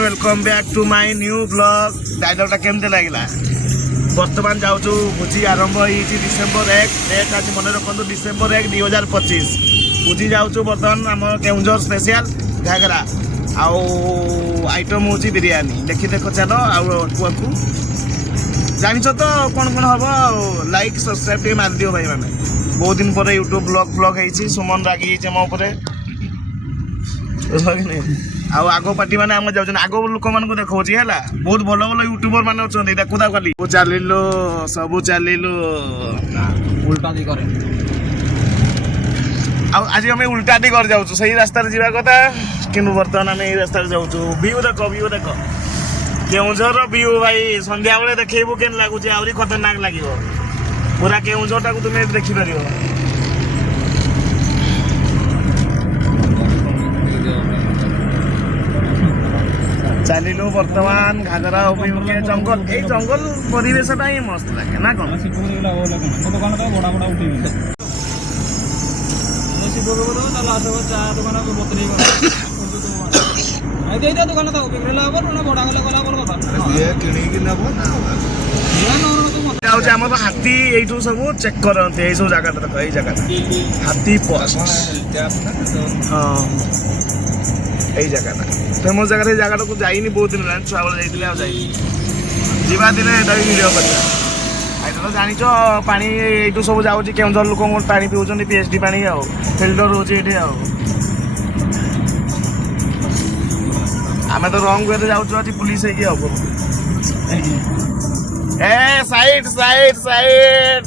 Welcome back to my new blog. डायलॉगटा केमते लागला? बर्तमान जाऊँ भोजी आरंभ हो डिसेम्बर 1 डेट आज मन रखु डिसेम्बर 1 2025 भोजी जाऊँ बर्तमान आम केउंझर स्पेशल घागरा आइटम हूँ बिरियानी देखी देख चल आकू जान तो कौन कौन हम लाइक सब्सक्राइब टे मार दियो भाई मैंने बहुत दिन पर यूट्यूब ब्लॉग है सुमन रागी मो आग पार्टी मैंने आम जाऊँ आग लोक मान देखा है बहुत भल भल यूट्यूबर मैंने अच्छा देखू खाली चलिलु सब चलिलु उल्टा दी करे आज आम उल्टा दी कर जाऊँ सही रास्ता जावा कथा कि बर्तमान आम यही रास्ता जाऊँ व्यू देख केउंझर व्यू भाई संध्या बेले देखू के लगुच आहरी खतरनाक लगे पूरा केउंझर टाक तुम देखिपर चलिलु बर्तमान घागरा अभिमुखे जंगल ये जंगल परिवेशटा ही मस्त लगे ना कौन हाथी यू सब चेक करते सब जगह देख ये जगह हाथी हाँ यही जगह फेमस जगह जगह को जाइनी बहुत दिन छुआ बेले जावा दिन एटा भी भिडियो कर तो जान पानी यू सब जाऊँगी केउंझर लोक पानी पीछे पीएचडी पानी फिल्टर रोचे आम तो रंग वे जाऊँ पुलिस हम ए साइड साइड साइड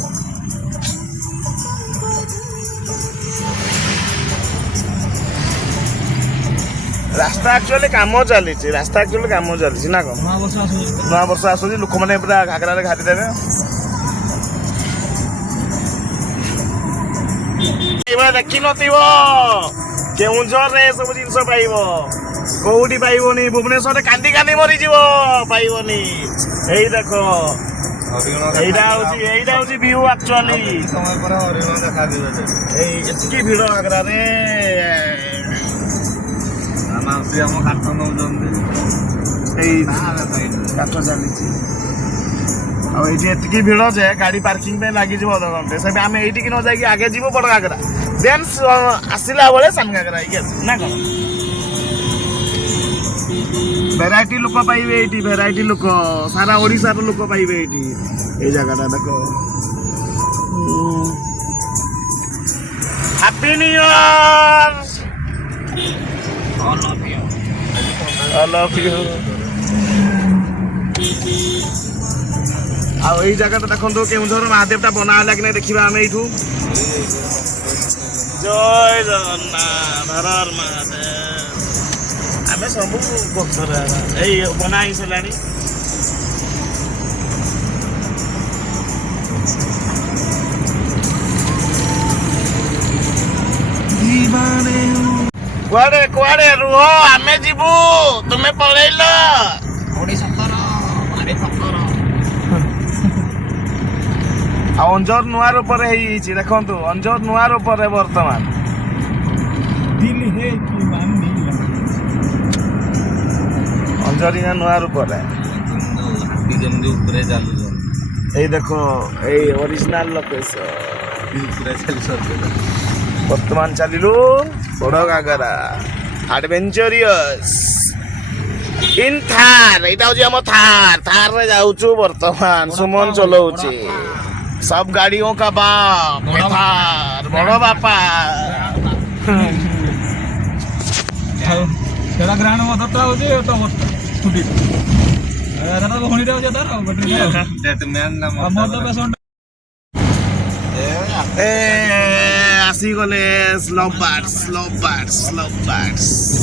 रास्ता एक्चुअली काम चली रास्ता एक्चुअली काम चली ना कौन नया वर्ष आसूँ लोक मैंने पूरा घागरा घाटी देवे देखी नथिबो केउंझर रे सब जिनस पाइब कौटी पाइबनी भुवनेश्वर कांदी कांदी मरी जीव पाइबनी एई देखो एइटा होची व्यू एक्चुअली समय पर हरिण देखा दिबे एई एतकी भीड़ आगरा रे माउसी हम काठ नउजंदी एई काठ चलीची आ एतकी भीड़ जे गाड़ी पार्किंग पे लगी जीव अध घंटे से आम ये न जाकि आगे जीव बड़ घागरा देन आसला बेले सान घागरा ना कौन भेराइटी लोक पाइबे ये भेराइटी लोक सारा ओडिशार लोक पाइबे ये जगह देख happy new year all of you आई जगह देखो केउंझर महादेवटा बना है कि देखा आम यू जय जगन्नाथ हर हर महादेव आम सब भक्तर ये बना ही सारा कुआड़े कुआड़े रुह आम जीवु तुम्हें पलैल अंजर नुआ रूपर देखु अंजर नुआ रूपर बर्तमान अंजर नुआ रूपर ये देखो ये ओरिजिनल लोकेशन बर्तमान चलिलु बड़ घागरा एडवेंचरियस इन थार यहाँ हूँ थार थार रे जाऊँ बर्तमान सुमन चलाऊँची सब गाड़ियों का बाप थार बड़ बापा ग्रहण मदद आसी गले स्लो बार्ड्स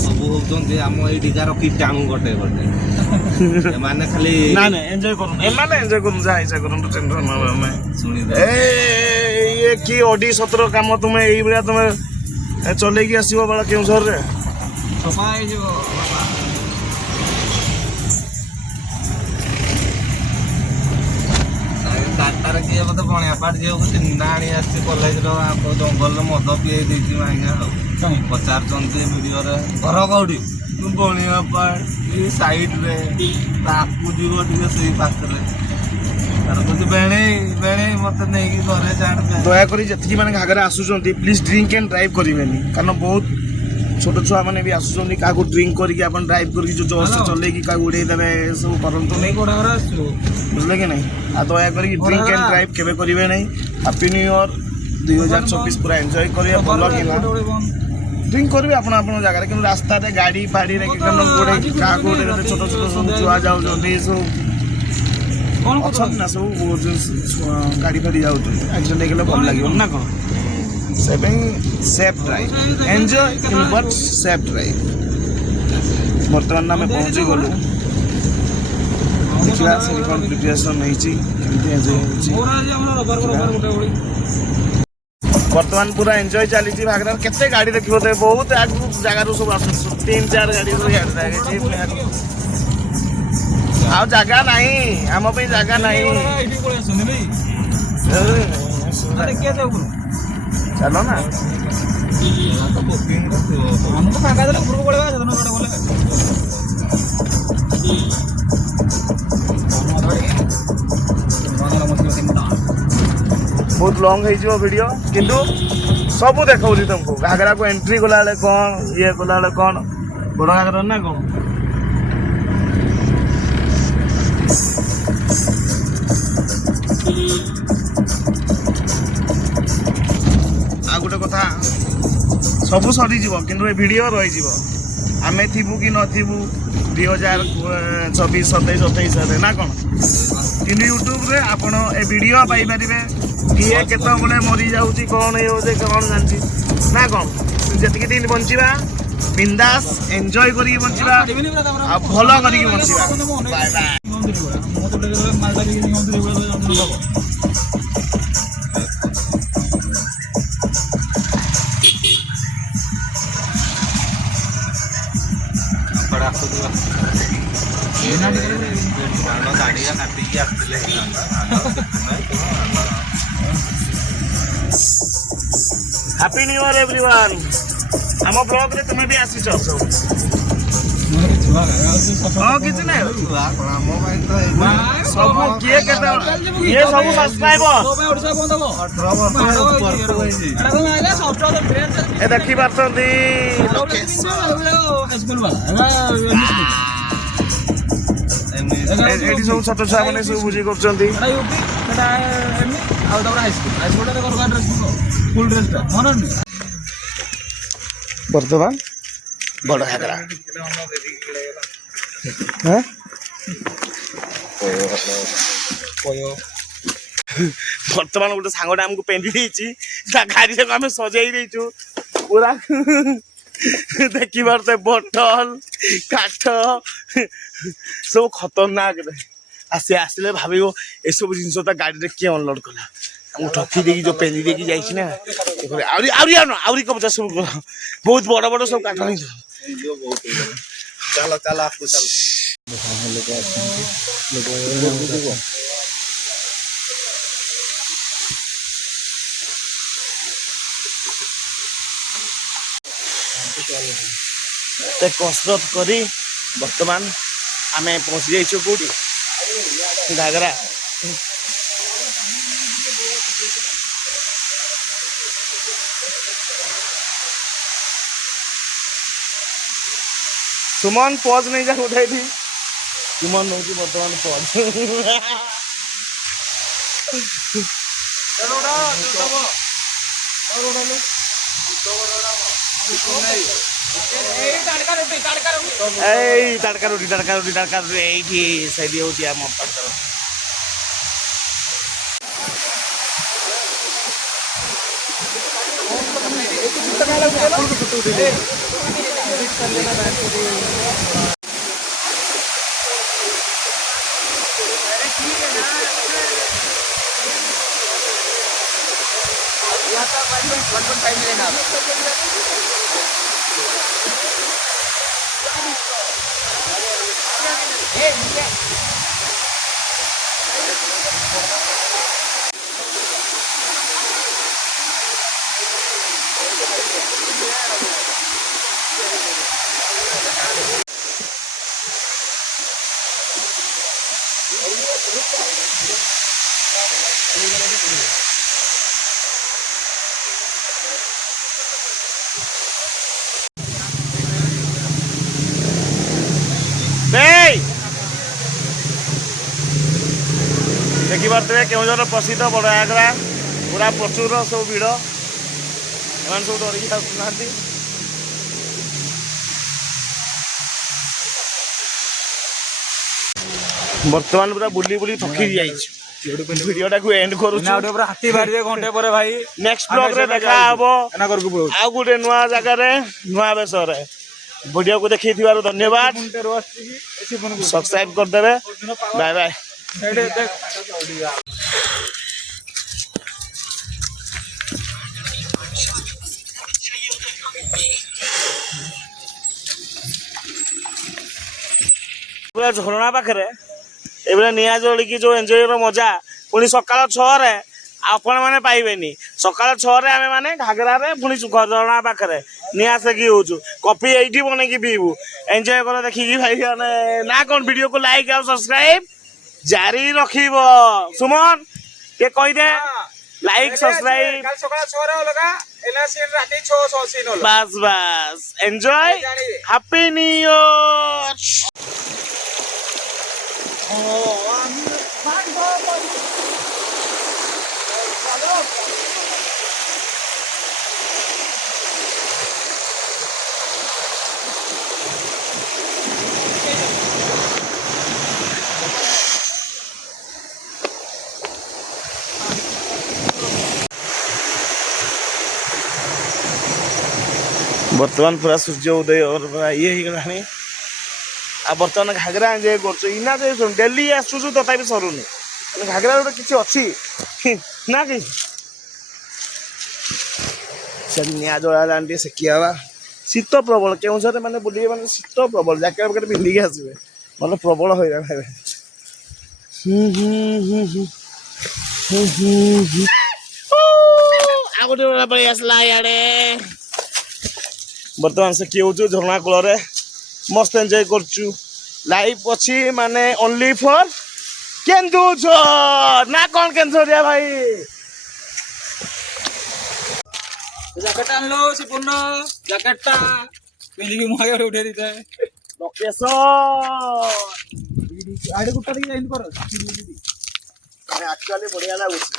सब होउछन्ते हम एडिकार की टांग गटे गटे माने खाली ना ना एन्जॉय करू एमाने एन्जॉय करू जा ऐसा करू टेंशन न मैं सुनी ये की ओडी 17 काम तुमे एई बळा तुमे चले की आसीबो बळा केउझर रे सफाई जो तार किए मत बणिया पाट जे नाणी आसी कॉलेज रो जंगल मद पिए देछि माइना पचार चंती वीडियो रे घर कौडी ବଣିଆ ଏ ସାଇଡରେ ତାକୁ ଯିବ ଟିକେ ସେଇ ପାଖରେ ତାର କହୁଛି ବେଣେଇ ବେଣେଇ ମତେ ନେଇକି ଘରେ ଛାଡ। ଦୟାକରି ଯେତିକି ମାନେ ଘାଗରା ଆସୁଛନ୍ତି ପ୍ଲିଜ ଡ୍ରିଙ୍କ ଆଣ୍ଡ ଡ୍ରାଇଭ୍ କରିବେନି, କାରଣ ବହୁତ ଛୋଟ ଛୁଆ ମାନେ ବି ଆସୁଛନ୍ତି, କାହାକୁ ଡ୍ରିଙ୍କ କରିକି ଆପଣ ଡ୍ରାଇଭ୍ କରିକି ଯୋଉ ଜୋରସେ ଚଲେଇକି କାହାକୁ ଉଡ଼େଇ ଦେବେ ଏସବୁ କରନ୍ତୁ ନାହିଁ, ବୁଝିଲେ କି ନାହିଁ। ଆଉ ଦୟାକରିକି ଡ୍ରିଙ୍କ ଆଣ୍ଡ ଡ୍ରାଇଭ୍ କେବେ କରିବେ ନାହିଁ। ହାପି ନ୍ୟୁ ଇୟର 2024 ପୁରା ଏନ୍ଜୟ କରିବେ ଭଲ କିନା। ଡ୍ରିଙ୍କ କରିବେ ଆପଣ ଆପଣଙ୍କ ଜାଗାରେ, କିନ୍ତୁ ରାସ୍ତାରେ ଗାଡ଼ି ଫାଡ଼ିରେ ଗୋଡ଼େଇକି କାହାକୁ ଉଡ଼େଇ ଛୋଟ ଛୋଟ ସବୁ ଛୁଆ ଯାଉଛନ୍ତି ସବୁ ଅଛନ୍ତି ନା ସବୁ ଗାଡ଼ି ଫାଡ଼ି ଯାଉଛନ୍ତି, ଆକ୍ସିଡେଣ୍ଟ ହେଇଗଲେ ଭଲ ଲାଗିବ ନା କ'ଣ। ସେପାଇଁ safe drive enjoy but safe drive. ବର୍ତ୍ତମାନ ଆମେ ପହଞ୍ଚି ଗଲୁ, ଦେଖିବା ସେଠି କ'ଣ ପ୍ରିପାରେସନ୍ ହେଇଛି, କେମିତି ଏନ୍ଜୟ ହେଉଛି। ବର୍ତ୍ତମାନ ପୁରା ଏନ୍ଜୟ ଚାଲିଛି ଘାଗରାରେ। କେତେ ଗାଡ଼ି ଦେଖିବ ତ, ବହୁତ ଆଗରୁ ଜାଗାରୁ ସବୁ ଆସୁଛୁ, 3-4 ଗାଡ଼ି ଲାଗିଛି। ଆଉ ଜାଗା ନାହିଁ, ଆମ ପାଇଁ ଜାଗା ନାହିଁ। ଚାଲ ନା ବହୁତ ଲଙ୍ଗ ହେଇଯିବ ଭିଡ଼ିଓ, କିନ୍ତୁ ସବୁ ଦେଖାଉଛି ତୁମକୁ। ଘାଗରାକୁ ଏଣ୍ଟ୍ରି କଲାବେଳେ କ'ଣ, ଇଏ କଲାବେଳେ କ'ଣ, ବଡ଼ ଘାଗରା ନା କ'ଣ। ଆଉ ଗୋଟେ କଥା, ସବୁ ସରିଯିବ କିନ୍ତୁ ଏ ଭିଡ଼ିଓ ରହିଯିବ। ଆମେ ଥିବୁ କି ନଥିବୁ 2026, 27, 28 ନା କ'ଣ, କିନ୍ତୁ ୟୁଟ୍ୟୁବରେ ଆପଣ ଏ ଭିଡ଼ିଓ ପାଇପାରିବେ। କିଏ କେତେବେଳେ ମରିଯାଉଛି, କ'ଣ ହେଉଛି କ'ଣ ଜାଣିଛି ନା କ'ଣ। ଯେତିକି ଦିନ ବଞ୍ଚିବା ବିନ୍ଦାସ ଏନ୍ଜୟ କରିକି ବଞ୍ଚିବା, ଆଉ ଭଲ କରିକି ବଞ୍ଚିବା। Bye bye. ଗାଡ଼ିଆ କାଟିକି ଆସିଥିଲେ ହାପି ନ୍ୟୁ ଇୟର ଏଭ୍ରିୱାନ୍। ଆମ ବ୍ଲଗରେ ତୁମେ ବି ଆସିଛ ସବୁ। ହଁ କିଛି ନାହିଁ, ସବୁ କିଏ କେତେ ଇଏ ସବୁ ସବସ୍କ୍ରାଇବର ଏ ଦେଖିପାରୁଛନ୍ତି। ଏଠି ସବୁ ଛୋଟ ଛୁଆ ମାନେ ସବୁ ବୁଝି କରୁଛନ୍ତି। ବର୍ତ୍ତମାନ ବଡ଼ ଘାଗରା ବର୍ତ୍ତମାନ ଗୋଟେ ସାଙ୍ଗଟା ଆମକୁ ପେଣ୍ଡି ଦେଇଛି, ତା ଗାଡ଼ିରେ ଆମେ ସଜେଇ ଦେଇଛୁ ପୁରା। ଦେଖିପାରୁଥିବେ ବୋଟଲ କାଠ ସବୁ ଖତରନାକରେ। ଆସିଲେ ଭାବିବ ଏସବୁ ଜିନିଷ ତା ଗାଡ଼ିରେ କିଏ ଅନଲୋଡ କଲା। ଆମକୁ ଠକି ଦେଇକି ଯୋଉ ପେଲି ଦେଇକି ଯାଇଛି ନା, ଆହୁରି କବଚା ସବୁ ବହୁତ ବଡ଼ ବଡ଼ ସବୁ କାଠ ହେଇଥିବ। ଚାଲ ଚାଲ ଆକୁ ଚାଲ। ଏତେ କସରତ କରି ବର୍ତ୍ତମାନ ଆମେ ପହଞ୍ଚି ଯାଇଛୁ କୋଉଠି, ଘାଗରା। ସୁମନ ପଜ ନେଇ ଯା ଗୋଟେ ଏଠି। ସୁମନ ନଉଛି ବର୍ତ୍ତମାନ ପଜ। ଏଇ ତଡ଼କା ରୁଟି ଏଇଠି ସେଇଠି ହଉଛି ଆମ ତଡ଼କା ରୁଟି। ଦେଖିପାରୁଥିବେ କେଉଁଝର ପ୍ରସିଦ୍ଧ ବଡ଼ ଆଗ୍ରା ପୁରା ପ୍ରଚୁର ସବୁ ଭିଡ଼ ଏମାନେ ସବୁ ଡରିକି ଆସୁନାହାନ୍ତି। ବର୍ତ୍ତମାନ ପୁରା ବୁଲି ବୁଲି ଥକି ଯାଇଛୁ ଭିଡ଼ିଓଟାକୁ ଏଣ୍ଡ କରୁଛୁ। ହାତୀ ବାହାରିବେ ଘଣ୍ଟେ ପରେ ଭାଇ ନେକ୍ସଟ ବ୍ଲଗରେ ଦେଖା ହବ ଆଉ ଗୋଟେ ନୂଆ ଜାଗାରେ ନୂଆ ବେଶରେ। ଭିଡ଼ିଓକୁ ଦେଖିଥିବାରୁ ଧନ୍ୟବାଦ। ସବସ୍କ୍ରାଇବ କରିଦେବେ। Bye bye. ପୁରା ଝରଣା ପାଖରେ ଏଭଳିଆ ନିଆଁ ଜଳିକି ଯୋଉ ଏନ୍ଜୟର ମଜା ପୁଣି ସକାଳ 6ରେ ଆପଣମାନେ ପାଇବେନି। ସକାଳ 6ରେ ଆମେ ମାନେ ଘାଗରାରେ ପୁଣି ଝରଣା ପାଖରେ ନିଆଁ ସେକି ହେଉଛୁ। କଫି ଏଇଠି ବନେଇକି ପିଇବୁ। ଏନ୍ଜୟ କର ଦେଖିକି ଭାଇ ମାନେ ନା କ'ଣ ଭିଡ଼ିଓକୁ ଲାଇକ୍ ଆଉ ସବସ୍କ୍ରାଇବ ଜାରି ରଖିବ। ସୁମନ ଟିକେ କହିଦେ ଲାଇକ୍ ସବସ୍କ୍ରାଇବ ବାସ୍ ବାସ୍ ଏନ୍ଜୟ ହାପି ନ୍ୟୁ ଇୟର। ବର୍ତ୍ତମାନ ପୁରା ସୂର୍ଯ୍ୟ ଉଦୟ ଇଏ ହେଇଗଲାଣି। ଆଉ ବର୍ତ୍ତମାନ ଘାଗରା ଏନ୍ଜୟ କରୁଛୁ। ଇନା ଯେ ଡେଲି ଆସୁଛୁ ତଥାପି ସରୁନି। ଘାଗରା ଗୋଟେ କିଛି ଅଛି ନା କି ସେ ନିଆଁ ଜଳାଲାଣି ଟିକେ ସେକି ହେବା। ଶୀତ ପ୍ରବଳ କେଉଁଝରରେ ମାନେ ବୁଲିବେ ମାନେ ଶୀତ ପ୍ରବଳ ଜ୍ୟାକେଟ ଫ୍ୟାକେଟ ପିନ୍ଧିକି ଆସିବେ ନହେଲେ ପ୍ରବଳ ହଇରାଣ ହେବେ। ଆଉ ଗୋଟେ ପଳେଇ ଆସିଲା ଇଆଡ଼େ। ବର୍ତ୍ତମାନ ସେ କିଏ ହେଉଛୁ ଝରଣା କୂଳରେ ମସ୍ତ ଏନ୍ଜୟ କରୁଛୁ। ଲାଇଫ୍ ଅଛି ମାନେ ଓନ୍ଲି ଫର୍ କେନ୍ଦୁଝର ନା କ'ଣ କେନ୍ଦୁଝରିଆ ଭାଇ। ଜ୍ୟାକେଟ ଆଣିଲ ସେ ପୂର୍ଣ୍ଣ ଜ୍ୟାକେଟଟା ପିନ୍ଧିକି ମୁଁ ଆଗରେ ଉଠେଇ ଦେଇଥାଏ। ଲୋକେସନ ଆଡେ ଗୁଟା ଟିକେ ଯାଇନି କର ଆକ୍ଚୁଆଲି ବଢିଆ ଲାଗୁଛି।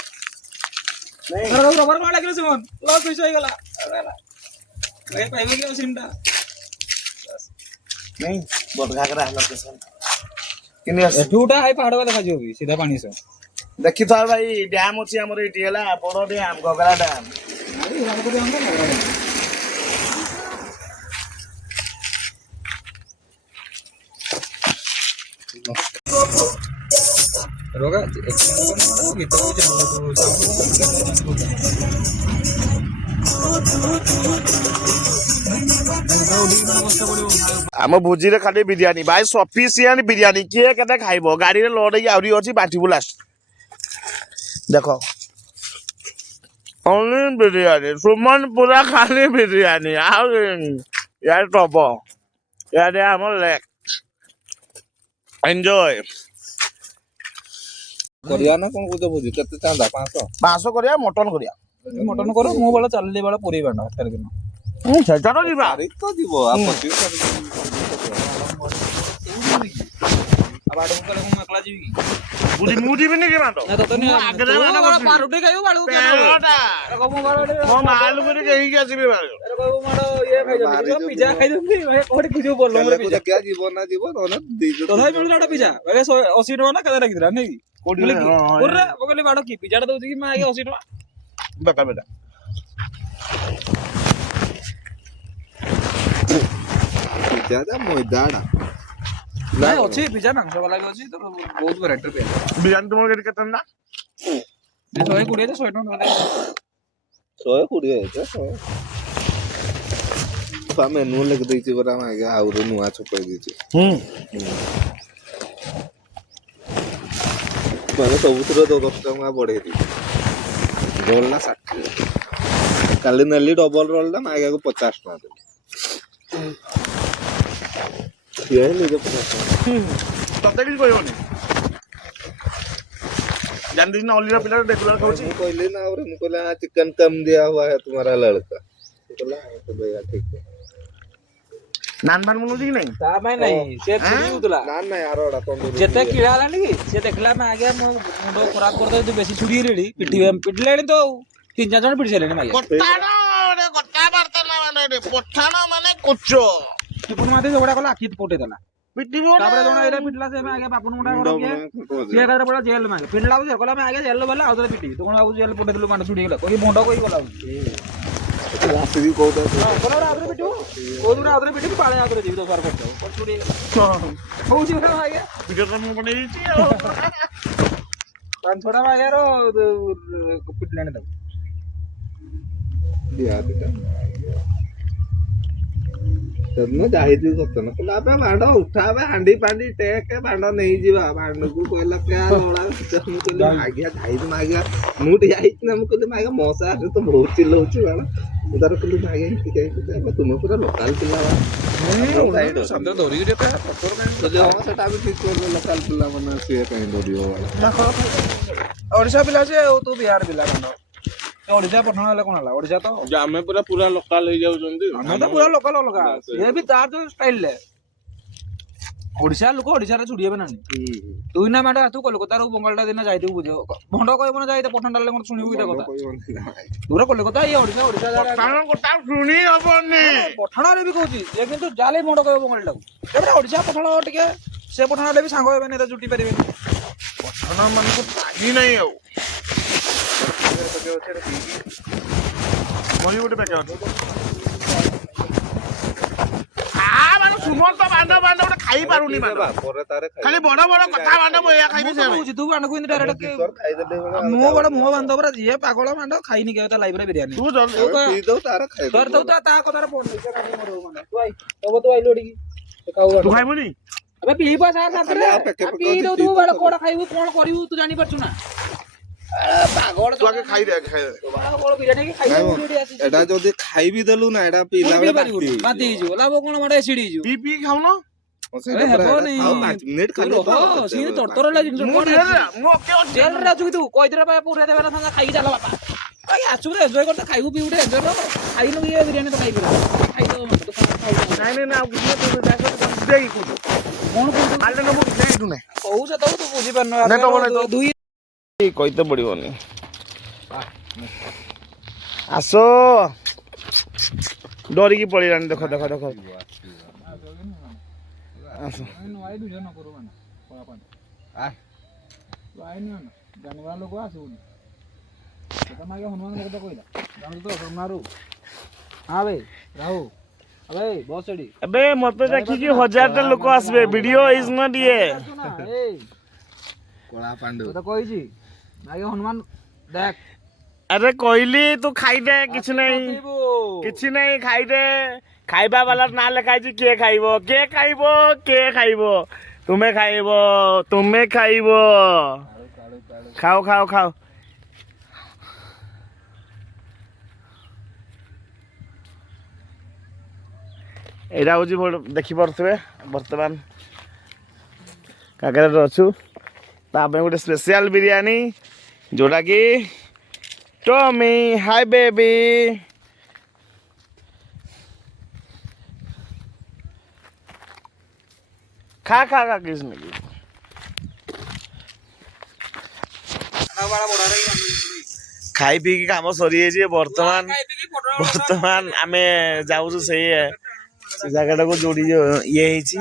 ରବର କ'ଣ ଲାଗିବ ସିମନ ଲସ୍ ମିସ୍ ହେଇଗଲା ଭାଇ ପାଇବେ କି ସିମଟା ନାଇଁ ବଡ଼ ଘାଗରା ଲୋକେସନ ଏଠୁଟା ହାଇ ପାହାଡ଼ ଦେଖାଯିବ ବି ସିଧା ପାଣି ସହ ଦେଖିଥାଅ ଭାଇ। ଡ୍ୟାମ୍ ଅଛି ଆମର ଏଇଠି ହେଲା ବଡ଼ ଡ୍ୟାମ୍ ଘାଗରା ଡ୍ୟାମ୍। ଆମ ଭୋଜିରେ ଖାଲି ବିରିୟାନୀ ଭାଇ ସଫିସିଏଣ୍ଟ ବିରିୟାନୀ କିଏ କେତେ ଖାଇବ। ଗାଡ଼ିରେ ଲୋଡ୍ ହେଇକି ଆହୁରି ଅଛି ବାଣ୍ଟିବୁ ଲାଷ୍ଟ। ଦେଖ ଓନ୍ଲି ବିରିୟାନୀ ସୁମନ ପୁରା ଖାଲି ବିରିୟାନୀ ଆଉ ଇଆଡ଼େ ଟବ ଇଆଡ଼େ ଆମର ଲେକ୍ ଏନ୍ଜୟ କରିବା ନା କ'ଣ କହୁଛ ଭୋଜି କେତେ ଚାନ୍ଦା 500 କରିବା ମଟନ କରିବା। ମଟନ କର ମୁଁ ବେଳ ଚାଲିଲି ବେଳ ପୁରୀ ବାଣ୍ଡ ହେଟାରେ ଦିନ ସେଇଟା ତ ଯିବା ତ ଯିବ ଆଉ 25 ବାଡୁ କଲେ ମୁଁ ଏକଲା ଯିବି କି ମୁଁ ଯିବିନି କି ମାଣ୍ଡ ଆଗରେ ପାରୁଟି ଖାଇବୁ ବାଡୁ ମୋ ମାଲ କରି ହେଇକି ଆସିବି ପିଜା ଖାଇଦେବି କୋଉଠି ଖୋଜିବ ବୋଲ ଦେଖିଆ ଯିବ ନା ଯିବ ନହେଲେ ତଥାପି ମିଳୁଛି ଗୋଟେ ପିଜା 80 ଟଙ୍କା ନା କେତେ ରଖିଥିଲା ନାଇଁ କି କହିଲି ବାଡ କି ପିଜାଟା ଦଉଛି କି ମା 80 ଟଙ୍କା ବେଟା ବେଟା ପିଜା ମଇଦାଟା ନାଇଁ ଅଛି ପିଜା ମାଂସ ବାଲା ବି ଅଛି ତ ବହୁତ ଭେରାଇଟିର ପିଜା ବିରିୟାନୀ ତୁମର କେତେ କେତେ ନା 120 100 ଟଙ୍କା 120 ମେନୁ ଲେଖି ଦେଇଛି ପରା ଆଜ୍ଞା ଆହୁରି ନୂଆ ଛପେଇ ଦେଇଛି ମାନେ ସବୁଥିରେ 10 ଟଙ୍କା ବଢେଇ ଦେଇଛି। ରୋଲ ନା 60 କାଲି ନେଲି ଡବଲ ରୋଲଟା ମାଗିବାକୁ 50 ଟଙ୍କା ଦେଲି। ତତେ କିଛି କହିବନି ଜାଣିଦେଇଛି ନା ଅଲିର ପିଲା ରେଗୁଲାର ଖାଉଛି। ମୁଁ କହିଲି ନା और ମୁଁ କହିଲା चिकन कम दिया हुआ है तुम्हारा लड़का तो बोला हाँ तो भैया ठीक है ନାନ ଫାନ ବନଉଛି କି ନାଇଁ? ତା ପାଇଁ ନାହିଁ ସେ ଛିଡି ହଉଥିଲା ନା ନାଇଁ ଆର ଏଟା ତନ୍ଦୁରୀ ଯେତେ କିଳା ହେଲାନି କି ସେ ଦେଖିଲା ଆଜ୍ଞା ମୋ ମୁଣ୍ଡ ଖରାପ କରିଦେବ ତୁ ବେଶୀ ଛୁଡ଼ି ହେଲେଣି ପିଟିଲେଣି ତ ଆଉ 3-4 ଜଣ ପିଟି ସାରିଲେଣି ଆଜ୍ଞା କଥାବାର୍ତ୍ତା ନା ମାନେ ପଠାଣ ମାନେ କୋଚ ଚିପୁନ ମାତି ସେଗୁଡା କଲା ଆଖି ପଟେଇ ଦେଲା ପିଟିବ ତାପରେ ଜଣେ ଏଇଟା ପିଟିଲା ସେ ଆଜ୍ଞା ବାପୁନ ମୁଣ୍ଡା ଘର କିଏ ସିଏ ଏକାଥରେ ପଡିଲା ଜେଲ ମାଗେ ପିଟିଲା ସେ କହିଲା ଆମେ ଆଜ୍ଞା ଜେଲ ଗଲା ଆଉ ଥରେ ପିଟିବି ତୁ କଣ ଭାବୁଛୁ ଜେଲ ପଟେଇ ଦେଲୁ ମାଣ୍ଡ ଛୁଡ଼ି ଗଲା କହି ମୁଣ୍ଡ କହି ଗଲା ଆସିକି କହୁଥା କହିଲା ଆଉଥରେ ପିଟିବୁ କୋଉଦିନ ଆଉଥରେ ପିଟିବି ପାଳେ ଆଉଥରେ ଯିବି 10 ବାର କରିଦେବ ଛୁଡ଼ି ହଉଛି ଆଜ୍ଞା ଭିଡ଼ିଓ ତ ମୁଁ ବନେଇ ଦେଇଛି ଆଉ 5-6ଟା ଆଜ୍ଞାର ପିଟିଲାଣି ତାକୁ ସେଦିନ ଯାଇଥିବି ସତ ନା କହିଲା ଆବେ ବାଣ୍ଡ ଉଠା ବେ ହାଣ୍ଡି ଫାଣ୍ଡି ଟେକେ ବାଣ୍ଡ ନେଇଯିବା ବାଣ୍ଡକୁ କହିଲା ମୁଁ କହିଲି ଆଜ୍ଞା ଯାଇଛୁ ଆଜ୍ଞା ମୁଁ ଟିକେ ଯାଇଛି ନା ମୁଁ କହିଲି ଆଜ୍ଞା ମଶା ଆସେ ତ ବହୁତ ଚିଲଉଛି ବାଣ ମୁଁ ତାର କହିଲି ଆଜ୍ଞା ଏମିତି କାହିଁକି ତୁମେ ପୁରା ଲୋକାଲ ପିଲା ଧରିକି ହଁ ସେଟା ବି ଠିକ କହିଲେ ଲୋକାଲ ପିଲା ମାନେ ସିଏ କାହିଁ ଡରିବ ଓଡିଶା ପିଲା ସେ ଆଉ ତୁ ବିହାର ପିଲା ଓଡିଶା ପଠାଣ ହେଲେ କଣ ହେଲା ଓଡିଶା ତ ଆମେ ପୁରା ଲୋକାଲ ହେଇଯାଉଛନ୍ତି ଆମେ ତ ପୁରା ଲୋକାଲ ଅଲଗା ସିଏ ବି ତାର ଯୋଉ ଷ୍ଟାଇଲ ଓଡିଶା ଲୋକ ଓଡିଶାରେ ଛୁଡି ହେବେ ନାହିଁ ତୁଇ ନା ମାଡ ତୁ କଲିକତାରୁ ବଙ୍ଗାଳଟା ଦିନ ଯାଇଥିବୁ ବୁଝ ଭଣ୍ଡ କହିବ ନା ଯାଇ ପଠାଣ ଡାଲେ କଣ ଶୁଣିବୁ କିଟା କଥା ପୁରା କଲିକତା ଇଏ ଓଡିଶା ପଠାଣ ଗୋଟା ଶୁଣି ହବନି ପଠାଣରେ ବି କହୁଛି ଯେ କିନ୍ତୁ ଯାଲେ ଭଣ୍ଡ କହିବ ବଙ୍ଗାଳୀଟାକୁ ଏପଟେ ଓଡିଶା ପଠାଣ ଟିକେ ସେ ପଠାଣ ହେଲେ ବି ସାଙ୍ଗ ହେବେନି ଏତେ ଜୁଟି ପାରିବେନି ପଠାଣ ମାନଙ୍କୁ ପାଗି ନାହିଁ ଆଉ ମରି ଗୋଟେ ପ୍ୟାକେଟ ଅଛି ମାନେ ସୁମନ୍ତ ବାଣ୍ଡ ଗୋଟେ ଖାଇ ପାରୁନି ଖାଲି ବଡ ବଡ କଥା ବାଣ୍ଡ ଏଇଆ ଖାଇବି ସେ ତୁ ବାଣ୍ଡକୁ ଏମିତି ଡାଇରେକ୍ଟ ମୋ ବଡ ମୁହଁ ବାନ୍ଧ ପରା ଯିଏ ପାଗଳ ବାଣ୍ଡ ଖାଇନି କେବେ ତା ଲାଇଫରେ ବିରିୟାନୀ ତୁ ଜଲ୍ଦି ତା କଥାରେ ପଡୁନି ସେ ଖାଲି ମରିବ ମାନେ ତୁ ଆଇଲୁ ଏଠିକି ତୁ ଖାଇବୁନି ଏବେ ପିଇବା ପିଇ ଦଉଥିବୁ ବାଡ କୋଉଟା ଖାଇବୁ କଣ କରିବୁ ତୁ ଜାଣିପାରୁଛୁ ନା ପାଗଳ ତୁ ଆଗେ ଖାଇଦେ ଏଟା ଯଦି ଖାଇବି ଦେଲୁ ନା ଏଟା ପିଇଲା ବେଳେ ବାନ୍ତି ହେଇଯିବ ଲାଭ କଣ ମାଡ ଏସିଡ ହେଇଯିବ ପିଇ ଖାଉନ ଖାଇକି ଚାଲ ବାପା ଆସୁ ଏନ୍ଜୟ କରତେ ଖାଇବୁ ପିଇବୁ ଏନ୍ଜୟ କର ଖାଇନୁ ବିରିୟାନୀ ତ ଖାଇବୁ କହୁଛ ତ ତୁ ବୁଝିପାରୁନୁ କହିତେ ପଡିବନି ଆସ ଡରିକି ପଳେଇଲାଣି ଦେଖ ଆସ ଜାଣିବା ଲୋକ ଆସିବୁନି ହନୁମାନ ଲୋକ ତ କହିଲା ଜାଣୁ ତ ମାରୁ ହଁ ଭାଇ ରାହୁ ଭାଇ ବସ ଏଠି ଏବେ ମତେ ଦେଖିକି 1000ଟା ଲୋକ ଆସିବେ ଭିଡିଓ ଇଜ ନଟ୍ ଇଏ କଳା ପାଣ୍ଡୁ ତ କହିଛି ଆଜ୍ଞା ହନୁମାନ ଦେଖ ଆରେ କହିଲି ତୁ ଖାଇଦେ କିଛି ନାହିଁ ଖାଇଦେ ଖାଇବା ବାଲା ନାଁ ଲେଖା ହେଇଛି କିଏ ଖାଇବ ତୁମେ ଖାଇବ ଖାଅ ଏଇଟା ହଉଛି ଦେଖିପାରୁଥିବେ ବର୍ତ୍ତମାନ କାକରାରେ ଅଛୁ ତା ପାଇଁ ଗୋଟେ ସ୍ପେଶିଆଲ ବିରିୟାନୀ ଯୋଉଟାକି ଟମି ହାଇ ବେବି ଖା କିଛି ନାଇଁ ଖାଇ ପିଇକି କାମ ସରିଯାଇଛି ବର୍ତ୍ତମାନ ଆମେ ଯାଉଛୁ ସେଇ ଜାଗାଟାକୁ ଯୋଉଠି ଇଏ ହେଇଛି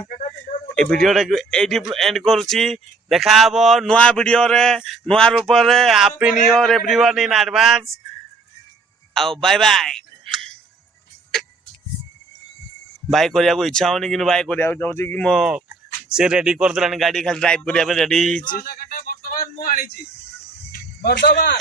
ଏ ଭିଡିଓଟାକୁ ଏଇଠି ଏଣ୍ଡ କରୁଛି ଦେଖା ହବ ନୂଆ ଭିଡିଓରେ ନୂଆ ରୂପରେ happy new year everyone in advance ଆଉ ବାଏ କରିବାକୁ ଇଚ୍ଛା ହଉନି କିନ୍ତୁ ବାଏ କରିବାକୁ ଚାହୁଁଛି କି ମୋ ସେ ରେଡି କରିଦେଲାଣି ଗାଡି ଖାଲି ଡ୍ରାଇଭ କରିବା ପାଇଁ ରେଡି ହେଇଛି ବର୍ତ୍ତମାନ